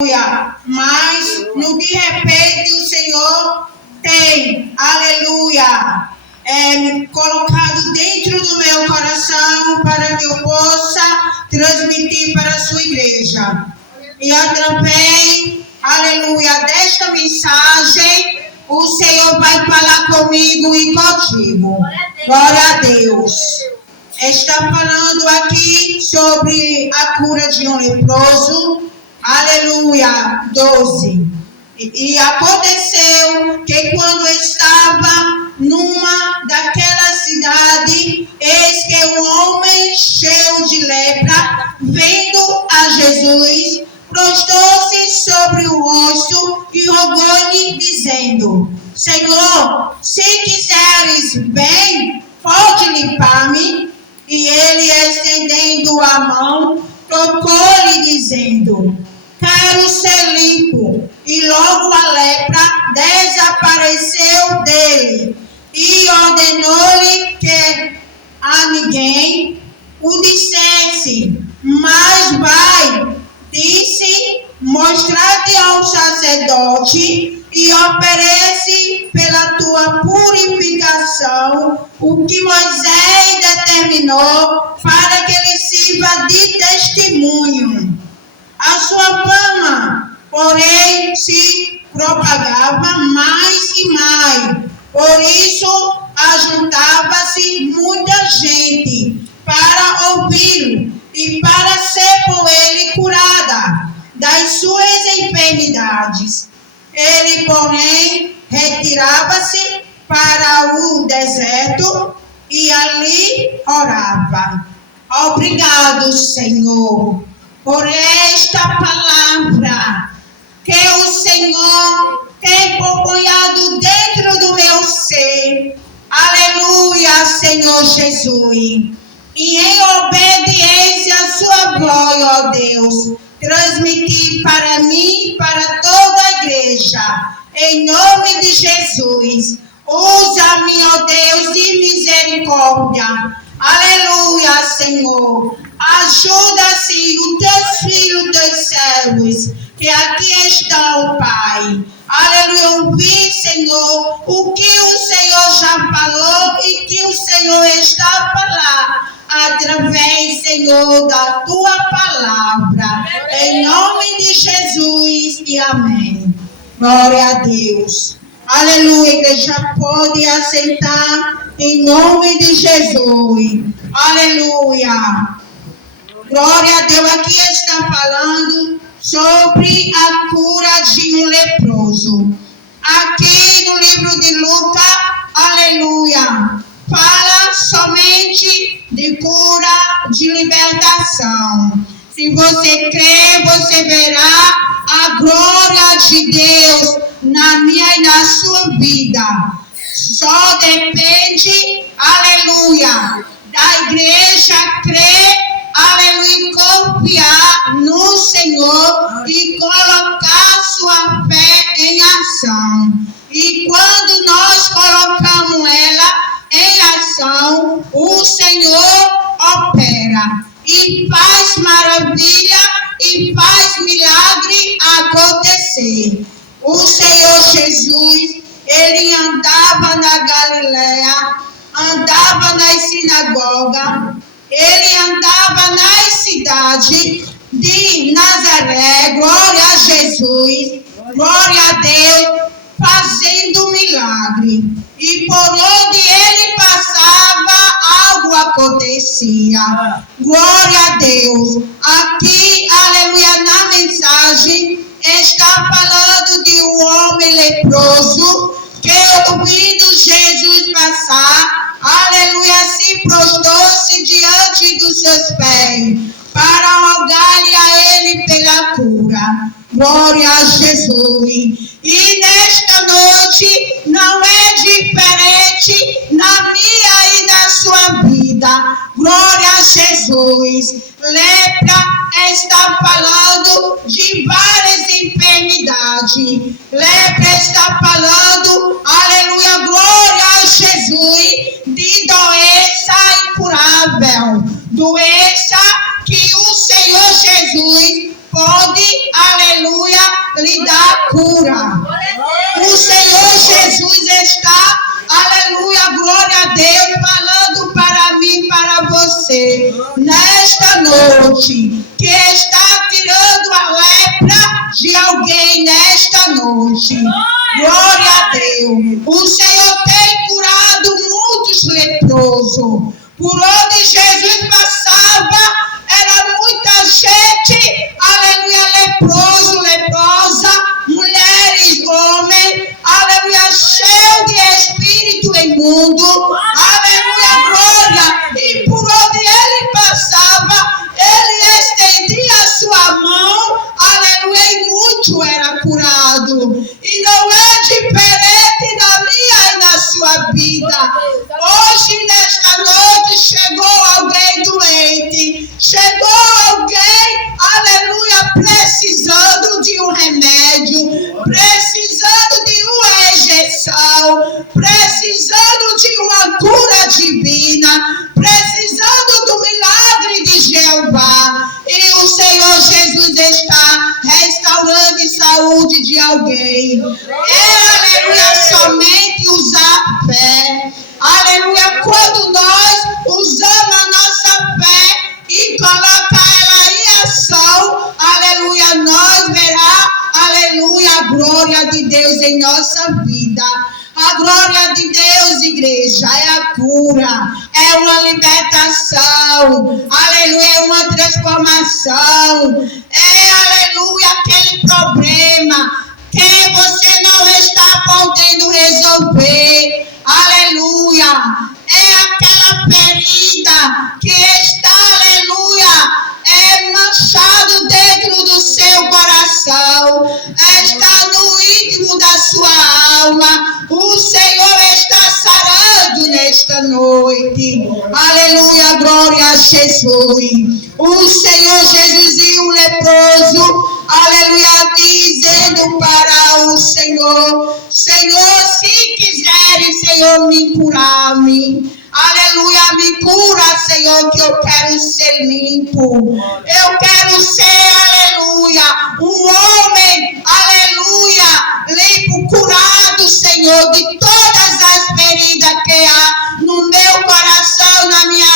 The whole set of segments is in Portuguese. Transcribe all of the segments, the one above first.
Mas, no de repente, o Senhor tem, aleluia, colocado dentro do meu coração para que eu possa transmitir para a sua igreja. E através, aleluia, desta mensagem, o Senhor vai falar comigo e contigo. Glória a Deus. Está falando aqui sobre a cura de um leproso. Aleluia, 12. E aconteceu que quando estava numa daquela cidade, eis que um homem cheio de lepra, vendo a Jesus, prostrou-se sobre o rosto e rogou-lhe, dizendo: Senhor, se quiseres bem, pode limpar-me. E ele, estendendo a mão, tocou-lhe, dizendo: quero ser limpo. E logo a lepra desapareceu dele. E ordenou-lhe que a ninguém o dissesse, mas vai, disse, mostrar-te ao sacerdote e oferece pela tua purificação o que Moisés determinou para que ele sirva de testemunho. A sua fama, porém, se propagava mais e mais. Por isso, ajuntava-se muita gente para ouvi-lo e para ser por ele curada das suas enfermidades. Ele, porém, retirava-se para o deserto e ali orava. Obrigado, Senhor, por esta palavra que o Senhor tem ponhado dentro do meu ser. Aleluia, Senhor Jesus. E em obediência à sua voz, ó Deus, transmitir para mim e para toda a igreja. Em nome de Jesus, usa-me, ó Deus, de misericórdia. Aleluia, Senhor. Ajuda-se os teus filhos, os teus servos, que aqui estão, Pai. Aleluia, ouvir, Senhor, o que o Senhor já falou e que o Senhor está a falar através, Senhor, da tua palavra. Em nome de Jesus e amém. Glória a Deus. Aleluia, igreja, pode assentar em nome de Jesus. Aleluia. Glória a Deus. Aqui está falando sobre a cura de um leproso. Aqui no livro de Lucas, aleluia, fala somente de cura, de libertação. Se você crer, você verá a glória de Deus na minha e na sua vida. Só depende, aleluia, da igreja crer, aleluia, confiar no Senhor e colocar sua fé em ação. E quando nós colocamos ela em ação, o Senhor opera e faz maravilha e faz milagre acontecer. O Senhor Jesus, ele andava na Galileia, andava nas sinagogas, ele andava nas cidades de Nazaré, glória a Jesus, glória a Deus, fazendo milagre. E por onde ele passava, algo acontecia. Glória a Deus. Aqui, aleluia, na mensagem, está falando de um homem leproso que, ouvindo Jesus passar, aleluia, se prostrou-se diante dos seus pés para rogar-lhe a ele pela cura. Glória a Jesus. E nesta noite não é diferente na minha e na sua vida. Glória a Jesus. Lepra está falando de várias enfermidades. Lepra está falando, aleluia, glória a Jesus, de doença incurável. Doença que o Senhor Jesus pode, aleluia, lhe dá a cura. O Senhor Jesus está, aleluia, glória a Deus, falando para mim e para você, nesta noite, que está tirando a lepra de alguém nesta noite. Glória a Deus. O Senhor tem curado muitos leprosos. Por onde Jesus passava, era muita gente, aleluia, leproso, leprosa, mulheres, homens, aleluia, cheio de espírito imundo, aleluia, glória. E por onde ele passava, ele estendia a sua mão, aleluia, e muito era curado. E não é diferente na minha e na sua vida. Hoje, nesta noite, chegou alguém doente, chegou alguém, aleluia, precisando de um remédio, precisando de uma injeção, precisando de uma cura divina, precisando do milagre de Jeová. E o Senhor Jesus está restaurando a saúde de alguém. Aleluia, somente usar fé. Aleluia, quando nós usamos a nossa fé e colocar ela em ação, aleluia, nós verá, aleluia, a glória de Deus em nossa vida. A glória de Deus, igreja, é a cura, é uma libertação, aleluia, é uma transformação, é, aleluia, aquele problema que você não está podendo resolver, aleluia, é aquela ferida que está, aleluia, é manchado dentro do seu coração, está no íntimo da sua alma. O Senhor está sarando nesta noite. Aleluia, glória a Jesus. O Senhor Jesus e o leproso, aleluia, dizendo para o Senhor: Senhor, se quiseres, Senhor, me curar-me. Aleluia, me cura, Senhor, que eu quero ser limpo. Eu quero ser, aleluia, um homem, aleluia, limpo, curado, Senhor, de todas as feridas que há no meu coração, na minha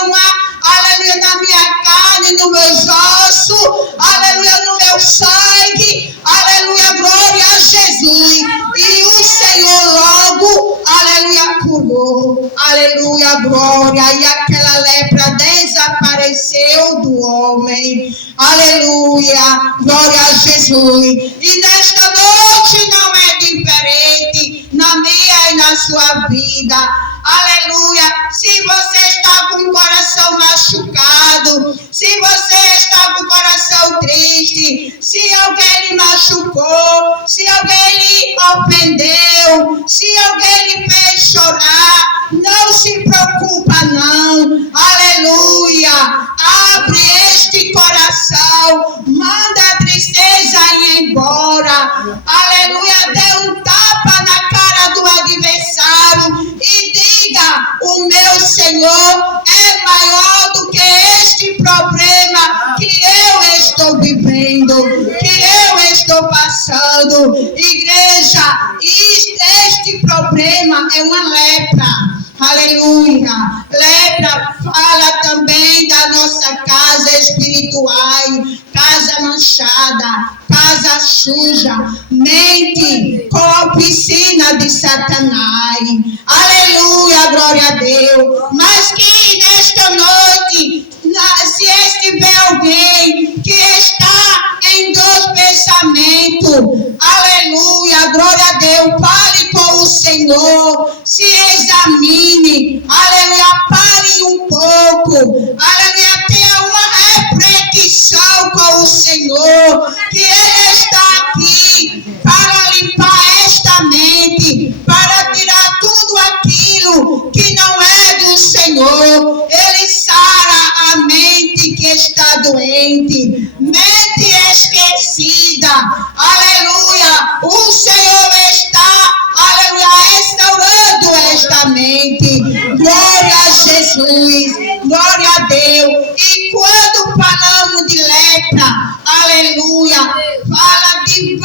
alma, aleluia, na minha carne, nos meus ossos, aleluia, no meu sangue, aleluia, glória a Jesus. E o Senhor logo, aleluia, curou, aleluia, glória, e aquela lepra desapareceu do homem, aleluia, glória a Jesus. E nesta noite não é diferente na minha e na sua vida, aleluia. Se você está com o coração machucado, se você está com o coração triste, se alguém lhe machucou, se alguém lhe ofendeu, se alguém lhe fez chorar, não se preocupa não, aleluia. Abre este coração, manda a tristeza ir embora, aleluia. Dê um tapa na cara do adversário e diga: o meu Senhor é maior do que este problema que eu estou vivendo, que eu estou passando. Igreja, este problema é uma lepra, aleluia. Lepra fala também da nossa casa espiritual, casa manchada, casa suja, mente, piscina de Satanás, aleluia, glória a Deus. Mas que nesta noite, se estiver alguém que está em dois pensamentos, aleluia, glória a Deus, fale com o Senhor, se examine, aleluia, pare um pouco, aleluia, tenha uma reflexão com o Senhor, que Ele está aqui para limpar esta mente, para tirar tudo aquilo que não é do Senhor. Ele sara a mente que está doente, mente esquecida, aleluia. O Senhor está, aleluia, restaurando esta mente. Glória a Jesus, glória a Deus. E quando falamos de lepra, aleluia, fala de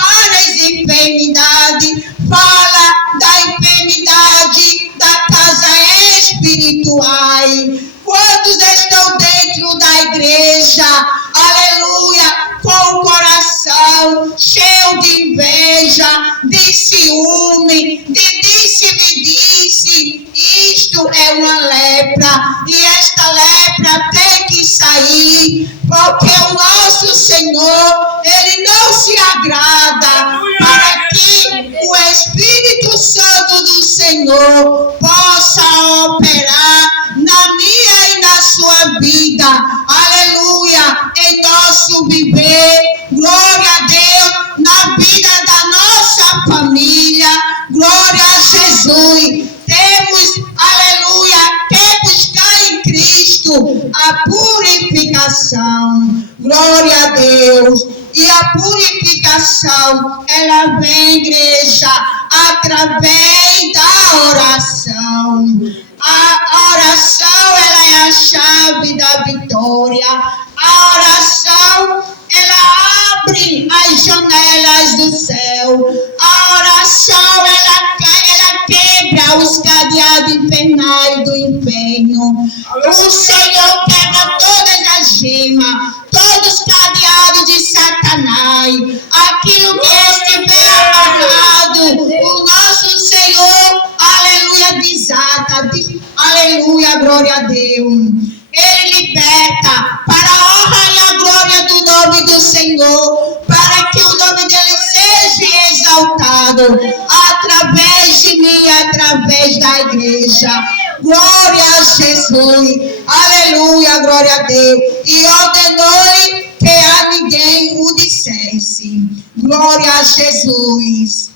inveja, de ciúme, de disse-me-disse. Isto é uma lepra, e esta lepra tem que sair, porque o nosso Senhor, Ele não se agrada para que o Espírito Santo do Senhor possa operar na minha e na sua vida, aleluia, em nosso viver, glória a Deus, na vida da nossa família, glória a Jesus. Temos, aleluia, que buscar em Cristo a purificação, glória a Deus. E a purificação, ela vem, igreja, através da oração. A oração, ela é a chave da vitória. A oração, ela abre as janelas do céu. A oração, ela quebra os cadeados infernais do inferno. O Senhor quebra todas as gemas, todos os cadeados de Satanás. Aquilo que estiver amarrado, o nosso Senhor, aleluia, desata. Aleluia, glória a Deus. Ele liberta para a honra e a glória do nome do Senhor, para que o nome dele seja exaltado através de mim, através da igreja. Glória a Jesus, aleluia, glória a Deus. E ordenou-lhe que a ninguém o dissesse. Glória a Jesus.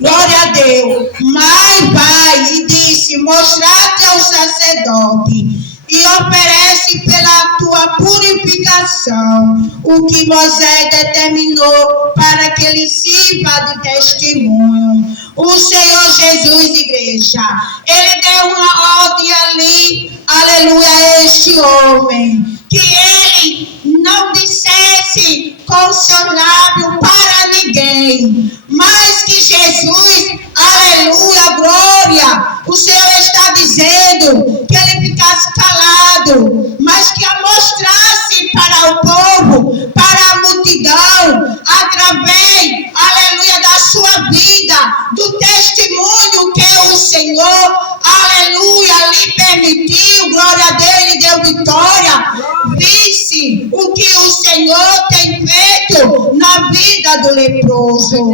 Glória a Deus. Mas vai e disse: mostrar-te ao sacerdote e oferece pela tua purificação o que Moisés determinou para que ele sirva de testemunho. O Senhor Jesus, igreja, ele deu uma ordem ali, aleluia, a este homem, que ele não dissesse com seu lábio para ninguém, mas que Jesus, aleluia, glória, o Senhor está dizendo que ele ficasse calado, mas que mostrasse para o povo, para a multidão, através, aleluia, da sua vida, do testemunho que o Senhor, aleluia, lhe permitiu, glória a Deus, lhe deu vitória, visse o que o Senhor tem feito na vida do leproso.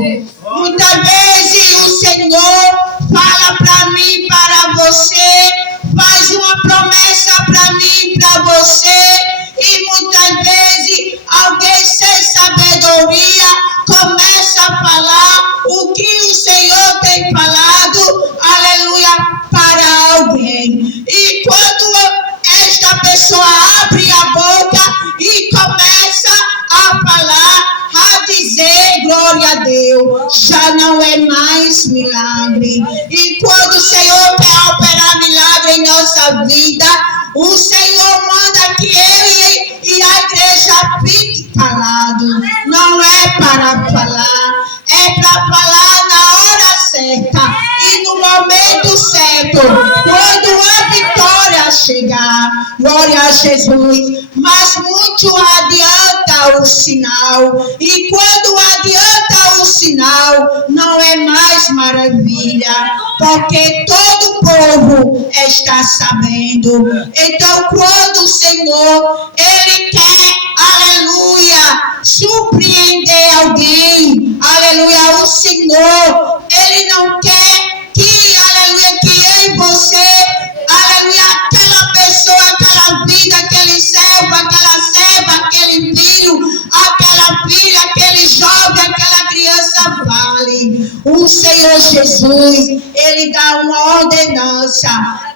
Muitas vezes o Senhor fala para mim, para você, faz uma promessa para mim, para você, e muitas vezes alguém sem sabedoria começa a falar o que o Senhor tem falado, aleluia, para alguém. E quando esta pessoa abre a boca e começa a falar, a dizer, glória a Deus, já não é mais milagre. E quando o Senhor quer operar milagre em nossa vida, o Senhor manda que ele e a igreja fique calado. Não é para falar, é para falar na hora certa e no momento certo, quando a vitória chegar. Glória a Jesus. Mas muito adianta o sinal, e quando adianta o sinal, não é mais maravilha, porque todo o povo está sabendo. Então, quando o Senhor, ele quer, aleluia, surpreender alguém, aleluia, o Senhor, ele não quer que, aleluia, que eu e você, aleluia, aquela pessoa, aquela vida, aquele servo, aquele filho, aquela filha, aquele jovem, aquela criança vale. O Senhor Jesus, ele dá uma ordenança.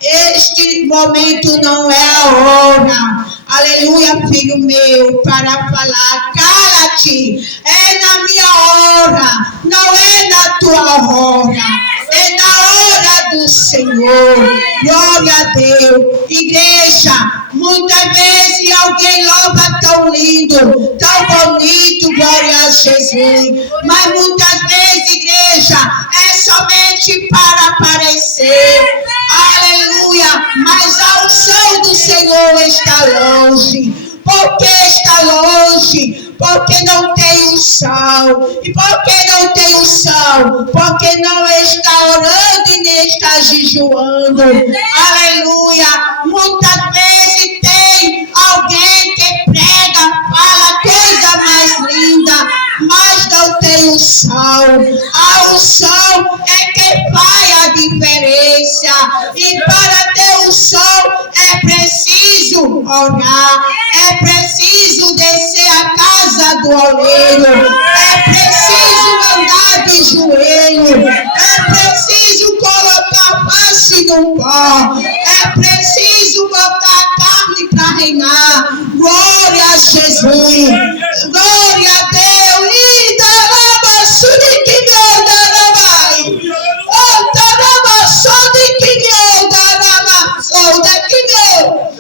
Este momento não é a hora, aleluia, filho meu, para falar. Cala-te, é na minha hora, não é na tua hora. É na hora do Senhor. Glória a Deus. Igreja, muitas vezes alguém louva tão lindo, tão bonito, glória a Jesus. Mas muitas vezes, igreja, é somente para aparecer. Aleluia. Mas a unção do Senhor está longe. Porque está longe? Porque não tem unção. E porque não tem unção, porque não está orando e nem está jejuando. Aleluia. Muitas vezes tem alguém que prega, fala coisa mais linda, mas não tem unção. A unção é que faz a diferença. E para ter unção é preciso orar, é preciso descer a casa do oleiro, é preciso andar de joelho, é preciso colocar a face no pó, é preciso botar a carne para reinar. Glória a Jesus, glória a Deus. E daraba suri que meu darabai, oh daraba suri que meu daraba sou daqui meu.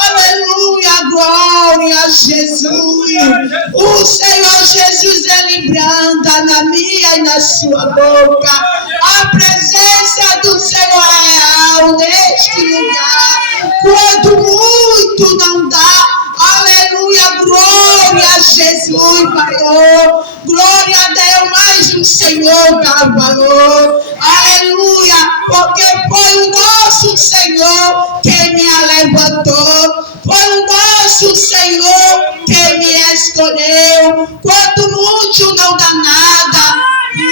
Aleluia, glória a Jesus. O Senhor Jesus, Ele branda na minha e na sua boca. A presença do Senhor é real neste lugar. Quando muito não dá, aleluia, glória a Jesus, Senhor. Glória a Deus, mais um Senhor dá valor. Aleluia, porque foi o nosso Senhor que me levantou. Foi o nosso Senhor que me escolheu. Quando muito não dá nada,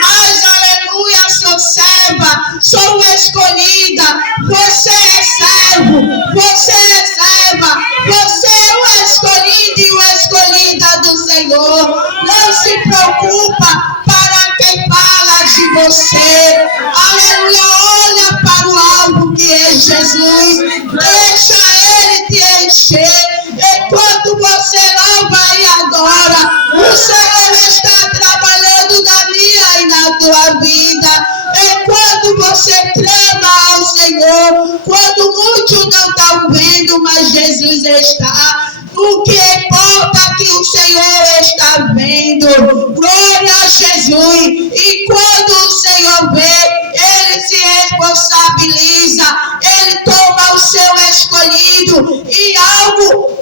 mas aleluia, sou serva, sou escolhida. Você é servo, você é serva, você é o escolhido e o escolhida do Senhor. Não se preocupa para quem fala de você. Aleluia, olha para o alvo que é Jesus. Deixa Ele te encher. Enquanto você louva e adora, o Senhor está trabalhando na minha e na tua vida. Enquanto você clama ao Senhor, quando muitos não estão vendo, mas Jesus está. O que importa é que o Senhor está vendo. Glória a Jesus. E quando o Senhor vê, Ele se responsabiliza. Ele toma o seu escolhido. E algo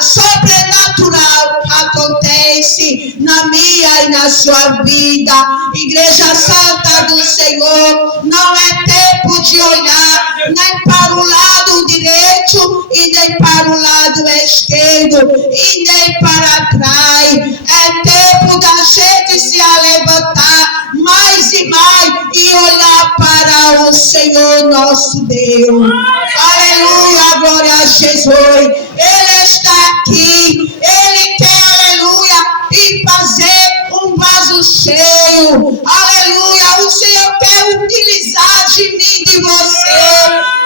sobrenatural acontece na minha e na sua vida. Igreja Santa do Senhor, não é tempo de olhar nem para o lado direito e nem para o lado esquerdo e nem para trás. É tempo da gente se levantar mais e mais e olhar para o Senhor nosso Deus. Aleluia, glória a Jesus. Ele está aqui, Ele quer, aleluia, e fazer um vaso cheio. Aleluia, o Senhor quer utilizar de mim, de você.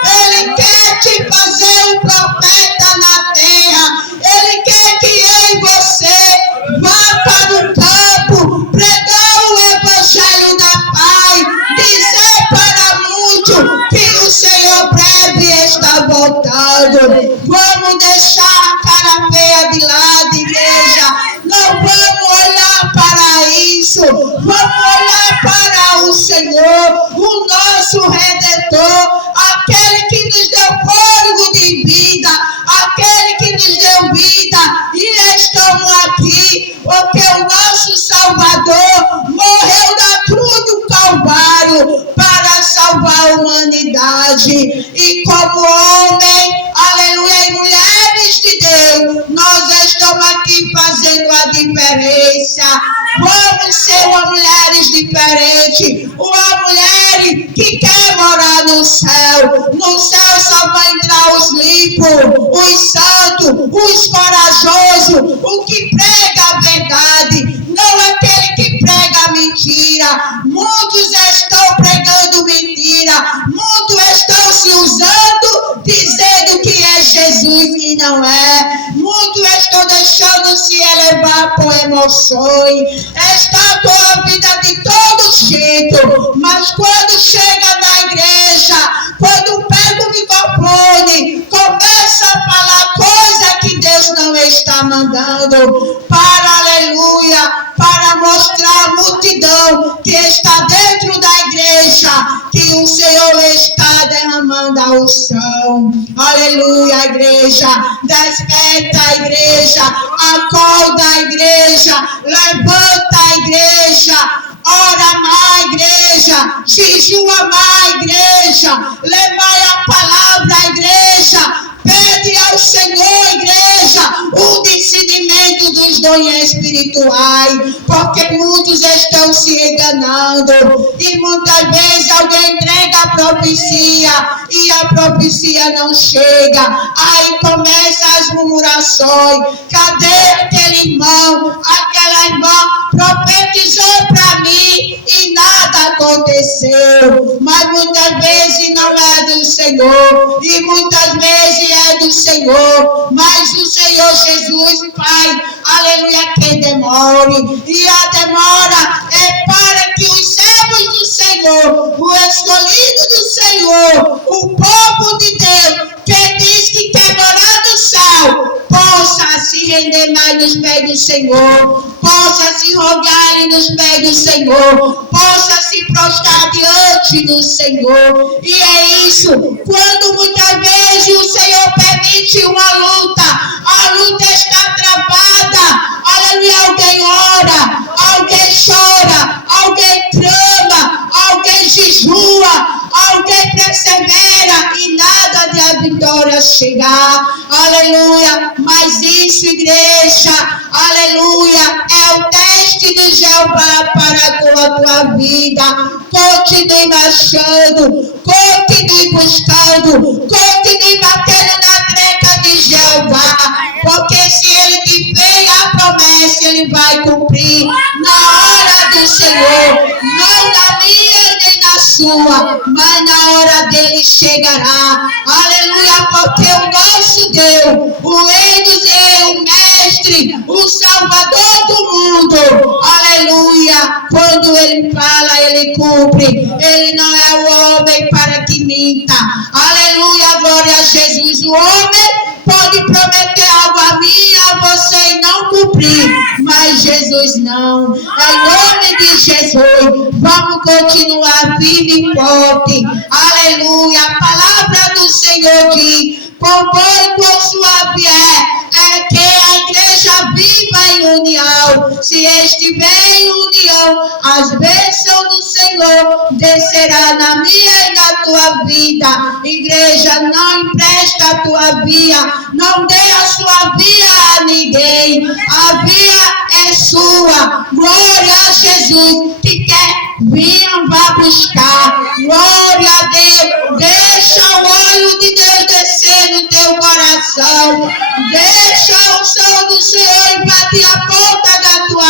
Ele quer te fazer um profeta na terra. Ele quer que eu e você vá para o campo, pregar o evangelho da paz, dizer para muitos que o Senhor breve está voltando. Vamos deixar a cara feia de lado, igreja. Não vamos olhar para isso. Vamos olhar para o Senhor, o nosso Redentor, aquele que nos deu fôlego de vida, aquele que nos deu vida. E estamos aqui porque o nosso Salvador morreu na cruz do Calvário para salvar a humanidade. E como homem, aleluia, e mulheres de Deus, nós estamos aqui fazendo a diferença. Vamos ser uma mulheres diferentes, uma mulher que quer morar no céu. No céu só vai entrar os limpos, os santos, os corajosos, o que prega a verdade, não aquele que prega a mentira. Muitos estão pregando mentira, muitos estão se usando, dizendo que é Jesus e não é. Muitos estão deixando se elevar por emoções, estão com a vida de todo jeito, mas quando chega na igreja, quando pega o microfone, começa a falar coisa que Deus não está mandando, para, aleluia, para mostrar à multidão que está dentro da igreja, que o Senhor está derramando a unção. Aleluia, igreja. Desperta a igreja, acorda a igreja, levanta a igreja. ora mais, igreja, jejua mais, igreja, levai a palavra, igreja, pede ao Senhor, igreja, o discernimento dos dons espirituais, porque muitos estão se enganando e muitas vezes alguém entrega a profecia e a profecia não chega. Aí começam as murmurações. Cadê aquele irmão? Aquela irmã profetizou para mim e nada aconteceu. Mas muitas vezes não é do Senhor e muitas vezes é do Senhor. Mas o Senhor Jesus, Pai, aleluia, que demore. E a demora é para que os servos do Senhor, o escolhido do Senhor, o povo de Deus, que diz que quer morar no céu, possa se render mais nos pés do Senhor, possa se rogar nos pés do Senhor, possa se prostrar diante do Senhor. E é isso, quando muitas vezes o Senhor permite uma luta, a luta está travada, aleluia, alguém ora, alguém chora, alguém clama, alguém jejua, alguém persevera e nada de a vitória chegar, aleluia. Mas isso, igreja, aleluia, é o teste de Jeová para a tua vida. Continue marchando, continue buscando, continue batendo na treca de Jeová, porque se ele te fez a promessa, ele vai cumprir na hora do Senhor, não na minha nem na sua, mas na hora dele chegará, aleluia, porque o nosso Deus, o Rei dos Reis, o Mestre, o Salvador do mundo, aleluia, quando ele fala, ele cumpre, ele não é o homem para que minta, aleluia, glória a Jesus. O homem pode prometer algo a mim e a você e não cumprir, mas Jesus não. Em nome de Jesus, vamos continuar firme e forte, aleluia. A palavra do Senhor diz: compõe com suave é que a igreja viva em união. Se estiver em união, as bênçãos do Senhor descerá na minha e na tua vida. Igreja, não empresta a tua via, não dê a sua via a ninguém. A via é sua. Glória a Jesus, que quer vir, vá buscar. Glória a Deus. Deixa o óleo de Deus descer no teu coração. Deixa o som do Senhor invadir a ponta da tua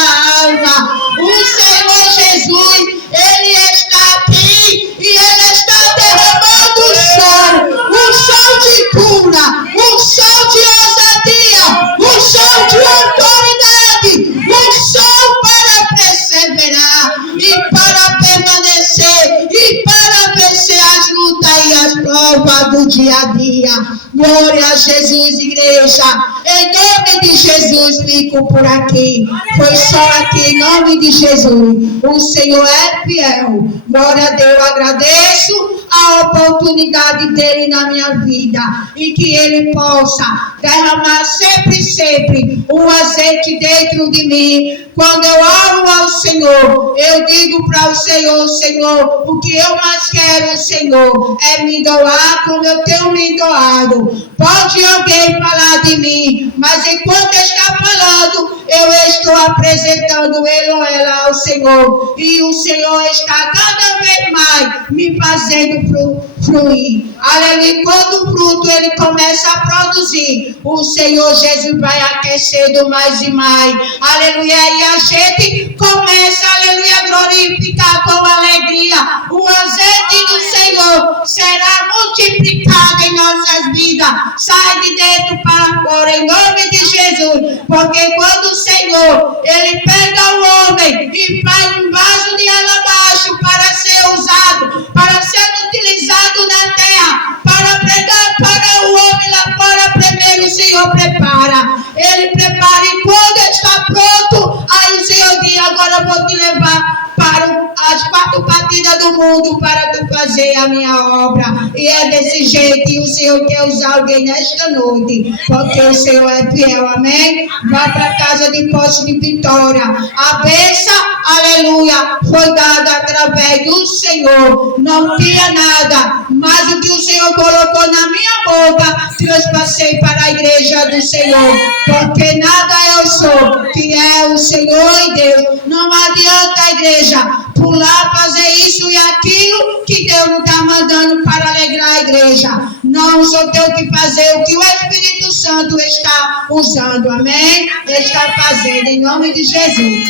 alma. O Senhor Jesus, ele está aqui e ele está derramando o som de cura, o som de ousadia, o som de autoridade, o som para perseverar e para permanecer e para vencer as lutas e as provas do dia a dia. Glória a Jesus, igreja. Em nome de Jesus, fico por aqui. Foi só aqui, em nome de Jesus. O Senhor é fiel. Glória a Deus, eu agradeço a oportunidade dele na minha vida. E que ele possa derramar sempre o azeite dentro de mim. Quando eu oro ao Senhor, eu digo para o Senhor: Senhor, o que eu mais quero, Senhor, é me doar como eu tenho me doado. Pode alguém falar de mim, mas enquanto está falando, eu estou apresentando ele ou ela ao Senhor. E o Senhor está cada vez mais me fazendo fluir. Aleluia. Quando o fruto ele começa a produzir, o Senhor Jesus vai aquecendo mais e mais. Aleluia. E a gente começa, aleluia, a glorificar com alegria. O azeite do Senhor será multiplicado em nossas vidas. Sai de dentro para fora, em nome de Jesus. Porque quando o Senhor, ele pega o homem e faz um vaso de alabastro para ser usado, para ser utilizado na terra, para pregar para o homem lá fora, primeiro o Senhor prepara. Ele prepara e quando está pronto, aí o Senhor diz: agora eu vou te levar para as quatro tu partida do mundo para tu fazer a minha obra. E é desse jeito, e o Senhor quer usar alguém nesta noite, porque o Senhor é fiel, amém? Vá para casa de posse de vitória. A bênção, aleluia, foi dada através do Senhor. Não tinha nada, mas o que o Senhor colocou na minha boca, transpassei para a igreja do Senhor, porque nada eu sou, que é o Senhor e Deus. Não adianta a igreja pular, fazer isso e aquilo que Deus não está mandando para alegrar a igreja. Não, só tenho que fazer o que o Espírito Santo está usando, amém? Está fazendo, em nome de Jesus.